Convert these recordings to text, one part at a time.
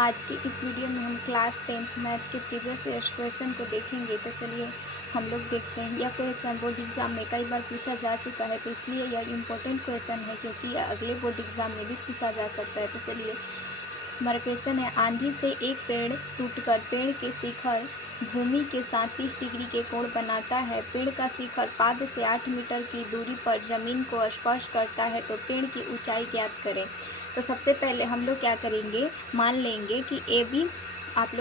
आज की इस वीडियो में हम क्लास 10th मैथ के प्रीवियस ईयर्स क्वेश्चन को देखेंगे। तो चलिए हम लोग देखते हैं। यह क्वेश्चन बोर्ड एग्जाम में कई बार पूछा जा चुका है, तो इसलिए यह इम्पोर्टेंट क्वेश्चन है क्योंकि यह अगले बोर्ड एग्जाम में भी पूछा जा सकता है। तो चलिए हमारा क्वेश्चन है, आंधी से एक पेड़ टूटकर पेड़ के शिखर भूमि के साथ 30 डिग्री के कोण बनाता है। पेड़ का शिखर पाद से 8 मीटर की दूरी पर जमीन को स्पर्श करता है, तो पेड़ की ऊंचाई ज्ञात करें। तो सबसे पहले हम लोग क्या करेंगे, मान लेंगे कि ए बी, आप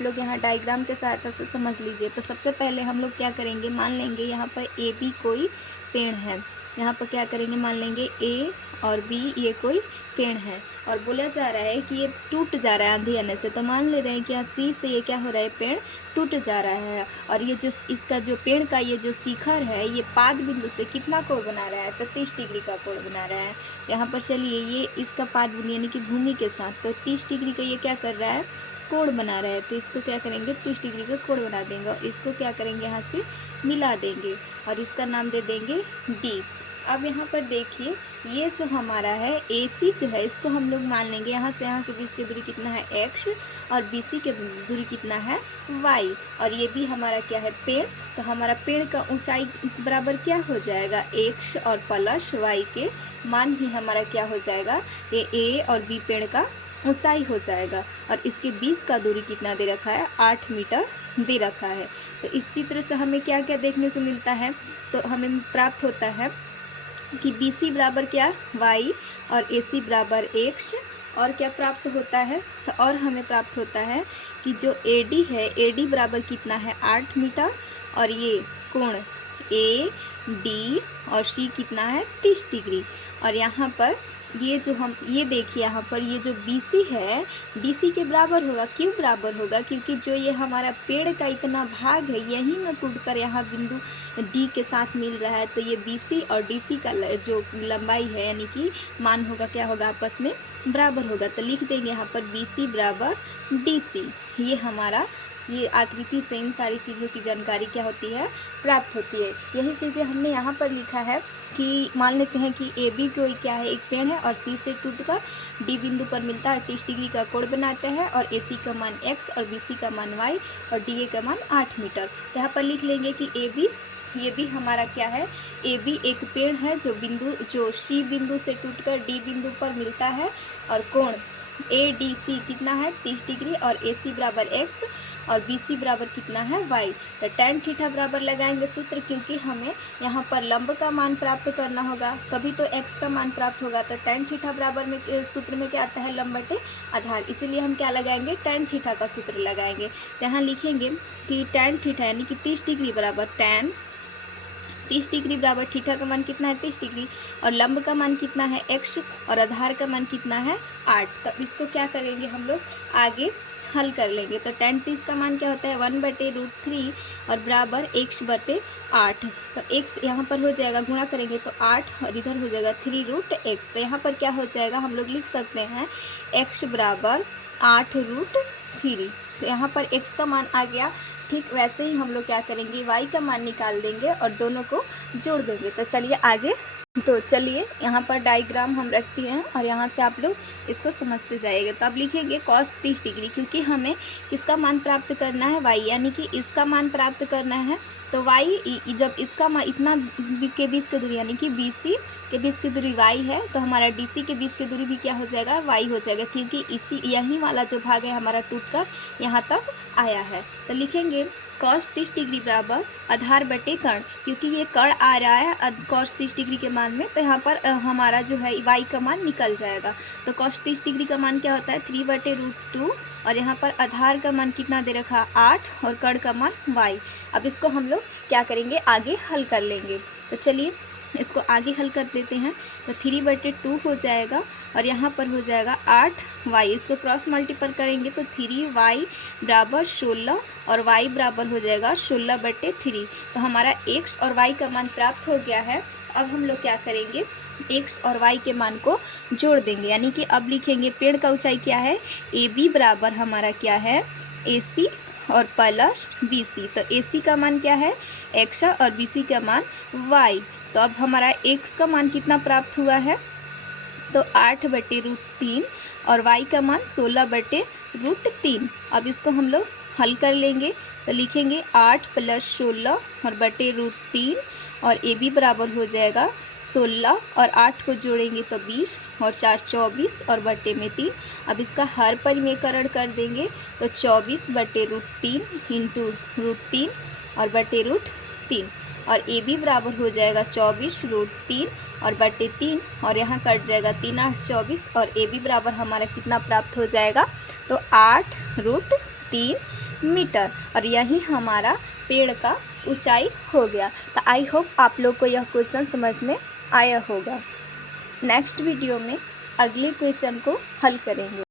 लोग यहाँ डायग्राम के सहायता से समझ लीजिए। तो सबसे पहले हम लोग क्या करेंगे, मान लेंगे यहाँ पर ए बी कोई पेड़ है। यहाँ पर क्या करेंगे, मान लेंगे ए और बी ये कोई पेड़ है और बोला जा रहा है कि ये टूट जा रहा है आंधी आने से। तो मान ले रहे हैं कि यहाँ सी से ये क्या हो रहा है, पेड़ टूट जा रहा है। और ये जो इसका जो पेड़ का ये जो शिखर है, ये पाद बिंदु से कितना कोण बना रहा है, तो 30 डिग्री का कोण बना रहा है। यहाँ पर चलिए ये इसका पाद बिंदु यानी कि भूमि के साथ, तो 30 डिग्री का ये क्या कर रहा है, कोण बना रहा है। तो इसको क्या करेंगे, 30 डिग्री का कोण बना देंगे और इसको क्या करेंगे, यहाँ से मिला देंगे और इसका नाम दे देंगे डी। अब यहाँ पर देखिए, ये जो हमारा है AC जो है, इसको हम लोग मान लेंगे यहाँ से यहाँ के बीच की दूरी कितना है x और BC के दूरी कितना है y, और ये भी हमारा क्या है, पेड़। तो हमारा पेड़ का ऊंचाई बराबर क्या हो जाएगा, x और प्लस y के मान ही हमारा क्या हो जाएगा, ये A और B पेड़ का ऊंचाई हो जाएगा। और इसके बीच का दूरी कितना दे रखा है, 8 मीटर दे रखा है। तो इस चित्र से हमें क्या क्या देखने को मिलता है, तो हमें प्राप्त होता है कि BC बराबर क्या, y और AC बराबर x। और क्या प्राप्त होता है, तो और हमें प्राप्त होता है कि जो AD है, AD बराबर कितना है, 8 मीटर, और ये कोण AD और C कितना है, 30 डिग्री। और यहाँ पर ये जो हम ये देखिए, यहाँ पर ये जो BC है, BC के बराबर होगा। क्यों बराबर होगा, क्योंकि जो ये हमारा पेड़ का इतना भाग है, यही में टूटकर यहाँ बिंदु D के साथ मिल रहा है। तो ये BC और DC का जो लंबाई है यानी कि मान होगा, क्या होगा, आपस में बराबर होगा। तो लिख देंगे यहाँ पर BC बराबर DC। ये हमारा ये आकृति से इन सारी चीज़ों की जानकारी क्या होती है, प्राप्त होती है। यही चीज़ें हमने यहाँ पर लिखा है कि मान लेते हैं कि AB कोई क्या है, एक पेड़ है और C से टूटकर D बिंदु पर मिलता है, 30 डिग्री का कोण बनाता है, और AC का मान x और BC का मान y और DA का मान 8 मीटर। यहाँ पर लिख लेंगे कि AB, ये भी हमारा क्या है, AB एक पेड़ है जो C बिंदु से टूटकर D बिंदु पर मिलता है, और कोण ADC कितना है, 30 डिग्री, और AC बराबर x और BC बराबर कितना है, y। तो tan थीटा बराबर लगाएंगे सूत्र, क्योंकि हमें यहाँ पर लंब का मान प्राप्त करना होगा, कभी तो x का मान प्राप्त होगा। तो tan थीटा बराबर में सूत्र में क्या आता है, लंब बटे आधार, इसीलिए हम क्या लगाएंगे, tan थीटा का सूत्र लगाएंगे। तो यहाँ लिखेंगे कि tan थीटा यानी कि 30 डिग्री बराबर tan 30 डिग्री बराबर थीटा का मान कितना है, 30 डिग्री, और लंब का मान कितना है, x, और आधार का मान कितना है, 8। तो इसको क्या करेंगे, हम लोग आगे हल कर लेंगे। तो tan 30 का मान क्या होता है, 1/√3 और बराबर x बटे 8। तो x यहाँ पर हो जाएगा, गुणा करेंगे तो 8 और इधर हो जाएगा 3√x। तो यहाँ पर क्या हो जाएगा, हम लोग लिख सकते हैं x बराबर 8√3। तो यहाँ पर x का मान आ गया। ठीक वैसे ही हम लोग क्या करेंगे, y का मान निकाल देंगे और दोनों को जोड़ देंगे। तो चलिए आगे, तो चलिए यहाँ पर डायग्राम हम रखते हैं और यहाँ से आप लोग इसको समझते जाइएगा। तो अब लिखेंगे cos 30 डिग्री, क्योंकि हमें किसका मान प्राप्त करना है, y, यानी कि इसका मान प्राप्त करना है। तो y जब इसका मान इतना के बीच की दूरी यानी कि BC के बीच की दूरी y है, तो हमारा DC के बीच की दूरी भी क्या हो जाएगा, y हो जाएगा, क्योंकि यही वाला जो भाग है हमारा टूटकर यहाँ तक आया है। तो लिखेंगे cos 30 डिग्री बराबर आधार बटे कर्ण, क्योंकि ये कर्ण आ रहा है cos 30 डिग्री के मान में, तो यहाँ पर हमारा जो है y का मान निकल जाएगा। तो cos 30 डिग्री का मान क्या होता है, 3/√2, और यहाँ पर आधार का मान कितना दे रखा, 8, और कर्ण का मान y। अब इसको हम लोग क्या करेंगे, आगे हल कर लेंगे। तो चलिए इसको आगे हल कर देते हैं। तो 3/2 हो जाएगा और यहाँ पर हो जाएगा 8y। इसको क्रॉस मल्टीपल करेंगे तो 3y बराबर 16 और y बराबर हो जाएगा 16/3। तो हमारा x और y का मान प्राप्त हो गया है। अब हम लोग क्या करेंगे, x और y के मान को जोड़ देंगे, यानी कि अब लिखेंगे पेड़ का ऊंचाई क्या है, AB बराबर हमारा क्या है, AC और प्लस BC। तो AC का मान क्या है, x और BC का मान y। तो अब हमारा x का मान कितना प्राप्त हुआ है, तो 8/√3 और y का मान 16/√3। अब इसको हम लोग हल कर लेंगे तो लिखेंगे 8 + 16 और /√3 और ए बी बराबर हो जाएगा 16 और 8 को जोड़ेंगे तो 20 और 4 24 और बटे में 3। अब इसका हर परिमेयकरण कर देंगे तो 24/√3 इंटू √3 और /√3 और ए बी बराबर हो जाएगा 24√3 और बटे 3 और यहाँ कट जाएगा 3 8 24 और ए बी बराबर हमारा कितना प्राप्त हो जाएगा तो 8√3 मीटर। और यही हमारा पेड़ का ऊंचाई हो गया। तो आई होप आप लोग को यह क्वेश्चन समझ में आया होगा। नेक्स्ट वीडियो में अगले क्वेश्चन को हल करेंगे।